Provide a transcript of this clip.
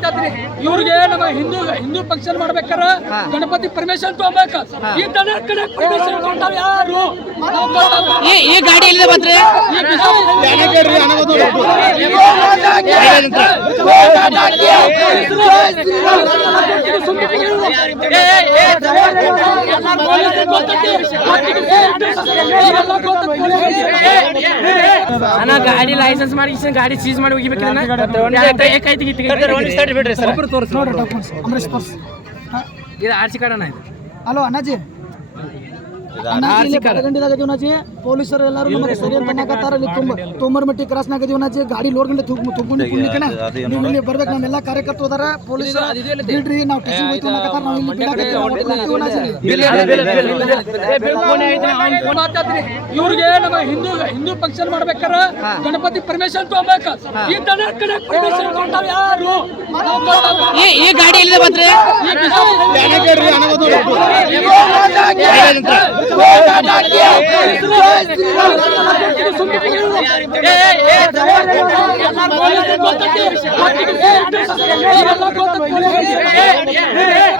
ಮಾತಾಡ್ತೀನಿ. ಇವ್ರಿಗೆ ನಮ್ಮ ಹಿಂದೂ ಫಂಕ್ಷನ್ ಮಾಡ್ಬೇಕಾರ ಗಣಪತಿ ಪರ್ಮಿಷನ್ ತಗೋಬೇಕ. ಈ ದನ ಕಡೆ ಪರ್ಮಿಷನ್ ತಗೊಂಡಾವ ಯಾರು? ಈ ಗಾಡಿ ಎಲ್ಲಿದೆ ಬಂದ್ರೆ ಅಣ್ಣ ಗಾಡಿ ಲೈಸೆನ್ಸ್ ಮಾಡಿ ಗಾಡಿ ಸೀಸ್ ಮಾಡಿ ಹೋಗಿಬೇಕು. ಇದು ಆರ್ ಸಿ ಕಾರ್ಡ್ ಅಣ್ಣ ಇದು. ಹಲೋ ಅಣ್ಣಾಜಿ, ಅಣ್ಣಾಜಿ ಪೊಲೀಸರು ಎಲ್ಲರೂ ನಮಗೆ ಸರಿ ಅಂತ ಅನ್ನಕತ್ತಾರ. ಇಲ್ಲಿ ತೋಮರ್ಮಟ್ಟಿ ಕ್ರಾಸ್ ನಾಗದೀವಿ ಅಣ್ಣಾಜಿ. ಗಾಡಿ ಲೋಡ್ ಗಂಟೆ ತುಂಬಿಕೊಂಡು ಕುಂಡಿಕನ ನೀವು ಇಲ್ಲಿ ಬರ್ಬೇಕು. ನಮ್ಮೆಲ್ಲ ಕಾರ್ಯಕರ್ತರು ಅದಾರ. ಪೊಲೀಸರು ಬಿಡ್ರಿ, ನಾವು ಟೆಸ್ಟಿಂಗ್ ಹೋಯ್ತು ಅನ್ನಕತ್ತಾರ. ನಾವು ಇಲ್ಲಿ ಮಾತಾಡ್ತೀನಿ. ಇವ್ರಿಗೆ ನಮ್ಮ ಹಿಂದೂ ಫಂಕ್ಷನ್ ಮಾಡ್ಬೇಕಾರ ಗಣಪತಿ ಪರ್ಮಿಷನ್ ತಗೋಬೇಕ. ಈ ದನ ಕಡೆ ಪರ್ಮಿಷನ್ ತಗೊಂಡಾವ ಯಾರು? ಈ ಗಾಡಿ ಎಲ್ಲಿದೆ ಬಂದ್ರೆ ಸುಮ್ಮನೆ